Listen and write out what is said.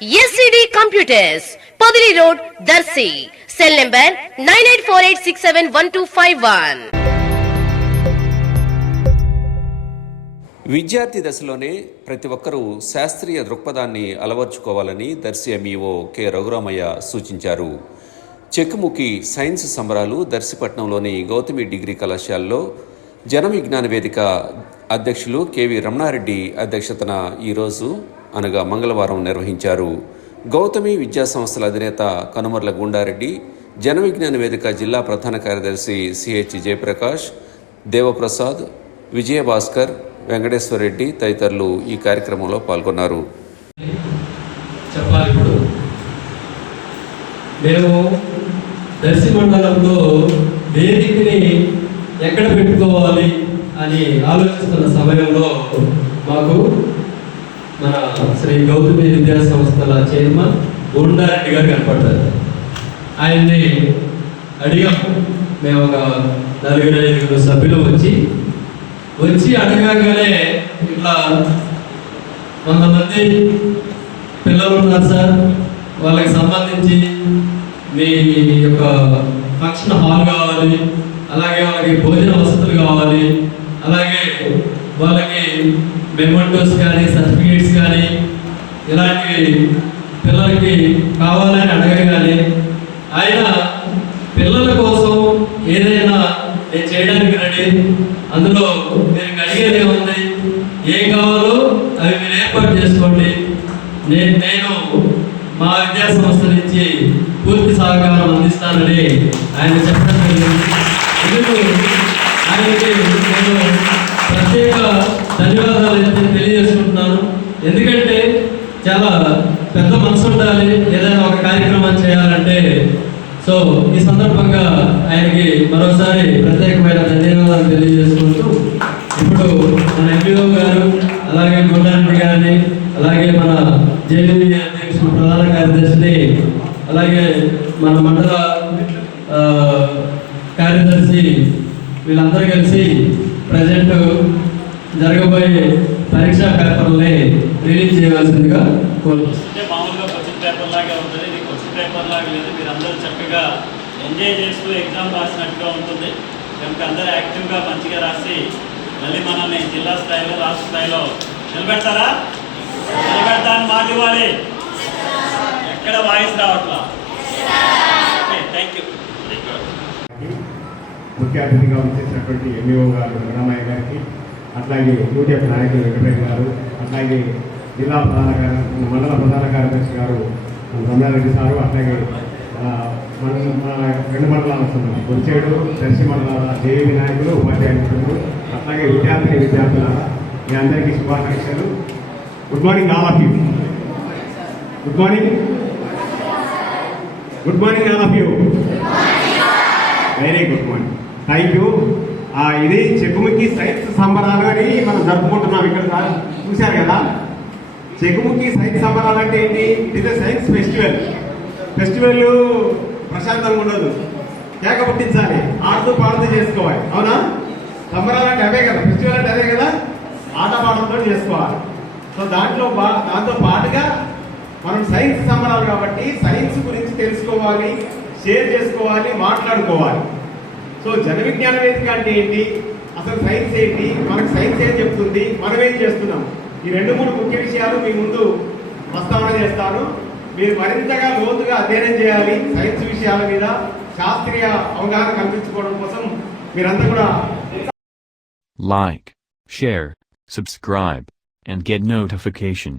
S C D computers పదిలి road Darsi cell number nine eight four eight six seven one two five one విద్యార్థి దశలోనే ప్రతి ఒక్కరూ శాస్త్రీయ దృక్పథాన్ని అలవర్చుకోవాలని దర్శి ఎంఈఓ కె. రఘురామయ్య సూచించారు. చెక్కుముఖి సైన్స్ సంబరాలు దర్శిపట్నంలోని గౌతమి డిగ్రీ కళాశాలలో జన విజ్ఞాన వేదిక అధ్యక్షులు కెవి రమణారెడ్డి అధ్యక్షతన ఈరోజు అనగా మంగళవారం నిర్వహించారు. గౌతమి విద్యా సంస్థల అధినేత కనుమర్ల గుండారెడ్డి జన విజ్ఞాన వేదిక జిల్లా ప్రధాన కార్యదర్శి సిహెచ్ జయప్రకాష్ దేవప్రసాద్ విజయభాస్కర్ వెంకటేశ్వర రెడ్డి తదితరులు ఈ కార్యక్రమంలో పాల్గొన్నారు. చెప్పాలి ఇప్పుడు. మేము దర్శి మండలంలో వేదికని ఎక్కడ పెట్టుకోవాలి అని ఆలోచిస్తున్న సమయంలో మాకు మన శ్రీ గౌతమి విద్యా సంస్థల చైర్మన్ గుండారెడ్డి గారు కనపడ్డారు. ఆయన్ని అడిగాము. మేము ఒక నలుగురు ఐదుగురు సభ్యులు వచ్చి వచ్చి అడగగానే ఇట్లా వంద మంది పిల్లలు ఉన్నారు సార్. వాళ్ళకి సంబంధించి మీ యొక్క ఫంక్షన్ హాల్ కావాలి అలాగే వాళ్ళకి భోజన వసతులు కావాలి అలాగే వాళ్ళకి మెమోటోస్ కానీ సర్టిఫికేట్స్ కానీ ఇలాంటివి పిల్లలకి కావాలని అడగగానే ఆయన పిల్లల కోసం ఏదైనా నేను చేయడానికి రెడీ అందులో మీరు అడిగేది ఉంది ఏం కావాలో అవి మీరు ఏర్పాటు చేసుకోండి. నేను నేను మా విద్యా సంస్థ నుంచి పూర్తి సహకారం అందిస్తానని ఆయన చెప్పడం జరిగింది. ఆయనకి నేను కార్యక్రమం చేయాలంటే సో ఈ సందర్భంగా ఆయనకి మరోసారి ప్రత్యేకమైన ధన్యవాదాలు తెలియజేసుకుంటూ ఇప్పుడు మన ఎంపీఓ గారు అలాగే గుండారెడ్డి గారిని అలాగే మన జేడీ అధ్యక్షుడు ప్రధాన కార్యదర్శిని అలాగే మన మండల కార్యదర్శి వీళ్ళందరూ కలిసి ప్రజెంట్ జరగబోయే పరీక్షా పేపర్ని రిలీజ్ చేయవలసిందిగా కోరుతున్నాను పేపర్ లాగా లేదు మీరు అందరూ చక్కగా ఎంజాయ్ చేస్తూ ఎగ్జామ్ రాసినట్టుగా ఉంటుంది. కనుక అందరూ యాక్టివ్గా మంచిగా రాసి మళ్ళీ మనల్ని జిల్లా స్థాయిలో రాష్ట్ర స్థాయిలో నిలబెడతారా? నిలబెడతాను మాట ఇవ్వాలి. ఎక్కడ వాయిస్ రావట్లా? థ్యాంక్ యూ ముఖ్య అతిథిగా వచ్చేసినటువంటి ఎంఈఓ గారు వెంకటరామయ్య గారికి అట్లాగే యూటీఎఫ్ నాయకులు వెంకటయ్య గారు అట్లాగే జిల్లా ప్రధాన కార్యదర్శి మండల ప్రధాన కార్యదర్శి గారు రమణారెడ్డి సారు అట్లాగే మన మన రెండు మండలాలు వస్తున్నాం వచ్చేడు దర్శి మండలాల దేవి వినాయకులు ఉపాధ్యాయ మిత్రులు అట్లాగే విద్యార్థిని విద్యార్థుల మీ అందరికీ శుభాకాంక్షలు. Good morning all of you good morning good morning all of you very good morning thank you ఇది చెక్కుముక్కి సైన్స్ సంబరాలు అని మనం జరుపుకుంటున్నాం ఇక్కడ చూశారు కదా? చెగుముఖి సైన్స్ సంబరాలు అంటే ఏంటి? It is science festival festival ప్రశాంతంగా ఉండదు. కేక పుట్టించాలి. ఆడుతూ పాడుతూ చేసుకోవాలి. అవునా? సంబరాలు అంటే అవే కదా. ఫెస్టివల్ అంటే అదే కదా. ఆట పాటలతో చేసుకోవాలి. సో దాంట్లో బా దాంతో పాటుగా మనం సైన్స్ సంబరాలు కాబట్టి సైన్స్ గురించి తెలుసుకోవాలి షేర్ చేసుకోవాలి మాట్లాడుకోవాలి. సో జన విజ్ఞాన వేదిక అంటే ఏంటి? అసలు సైన్స్ ఏంటి? మనకు సైన్స్ ఏం చెప్తుంది? మనం ఏం చేస్తున్నాం? ఈ రెండు మూడు ముఖ్య విషయాలు మీ ముందు ప్రస్తావన చేస్తాను మీరు మరింతగా లోతుగా అధ్యయనం చేయాలి సైన్స్ విషయాల మీద శాస్త్రీయ అవగాహన కల్పించుకోవడం కోసం మీరంతా కూడా like share subscribe and get notification.